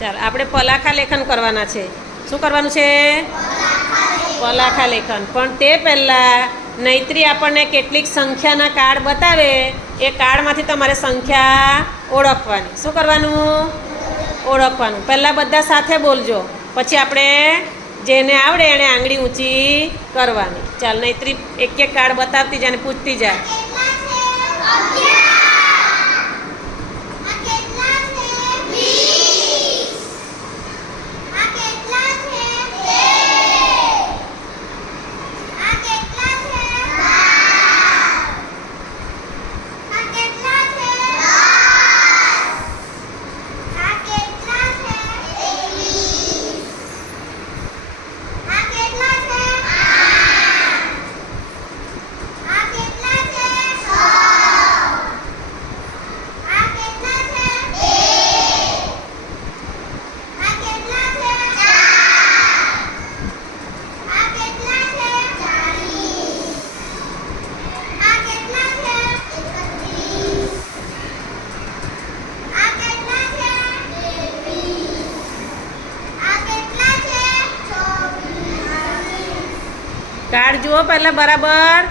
ચાલો આપણે પલાખા લેખન કરવાના છે. શું કરવાનું છે? પલાખા લેખન. પણ તે પહેલાં નૈત્રી આપણને કેટલીક સંખ્યાના કાર્ડ બતાવે, એ કાર્ડમાંથી તમારે સંખ્યા ઓળખવાની. શું કરવાનું? ઓળખવાનું. પહેલાં બધા સાથે બોલજો, પછી આપણે જેને આવડે એણે આંગળી ઊંચી કરવાની. ચાલ નૈત્રી એક એક કાર્ડ બતાવતી જાય ને પૂછતી જાય. કાર્ડ જુઓ પહેલાં બરાબર.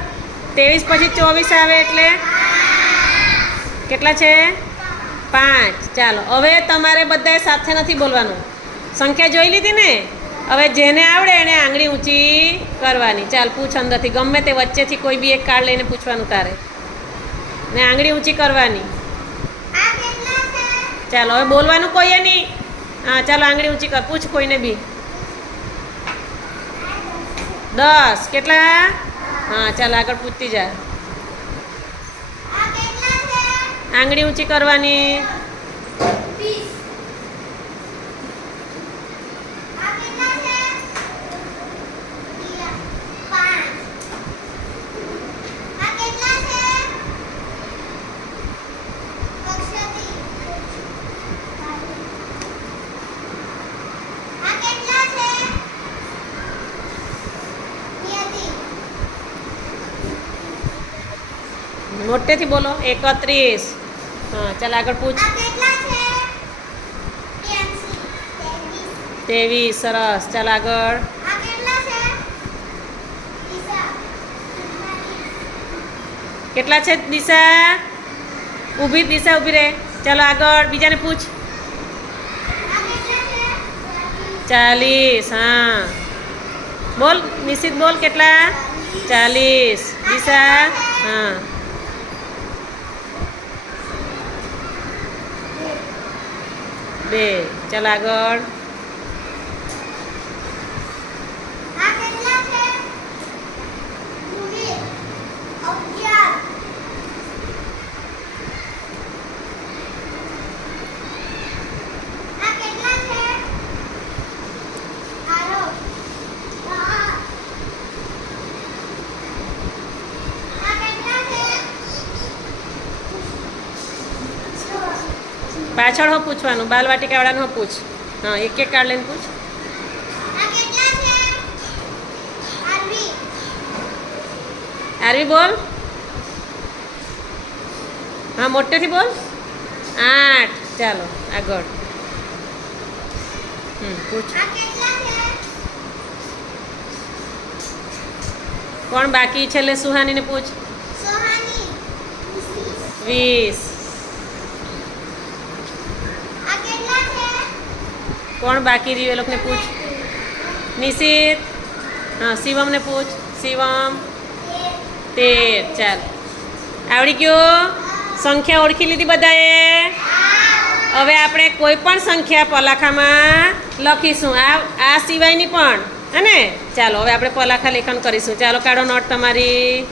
23 પછી 24 આવે એટલે કેટલા છે? 5. ચાલો હવે તમારે બધાએ સાથે નથી બોલવાનું. સંખ્યા જોઈ લીધી ને? હવે જેને આવડે એણે આંગળી ઊંચી કરવાની. ચાલ પૂછ અંદરથી, ગમે તે વચ્ચેથી કોઈ બી એક કાર્ડ લઈને પૂછવાનું તારે, ને આંગળી ઊંચી કરવાની. ચાલો હવે બોલવાનું કોઈએ નહીં. હા ચાલો આંગળી ઊંચી કર, પૂછ કોઈને બી. 10. કેટલા? હા ચાલ આગળ પૂછતી જા. આંગળી ઊંચી કરવાની. મોટેથી બોલો. 31. હા ચાલ આગળ પૂછ. 23. સરસ. ચાલ આગળ. કેટલા છે દિશા? ઊભી દિશા ઊભી રહે. ચાલો આગળ બીજાને પૂછ. 40. હા બોલ નિશિત બોલ. કેટલા? 40. દિશા? હા 2. ચાલ આગળ. પાછળ હો પૂછવાનું. બાલવાટિકાવાળાનું હો પૂછ. હા એક એક કાર્ડ લઈને પૂછ. આરવી બોલ. હા મોટેથી બોલ. 8. ચાલો આગળ. પૂછ. કોણ બાકી? છેલ્લે સુહાનીને પૂછ. 20. કોણ બાકી રહ્યું એ લોકોને પૂછ. નિશિત. હા શિવમને પૂછ. શિવમ. 13. ચાલ આવડી ગયું? સંખ્યા ઓળખી લીધી બધાએ? હવે આપણે કોઈ પણ સંખ્યા પલાખામાં લખીશું, આ સિવાયની પણ, હે ને? ચાલો હવે આપણે પલાખા લેખન કરીશું. ચાલો કાઢો નોટ તમારી.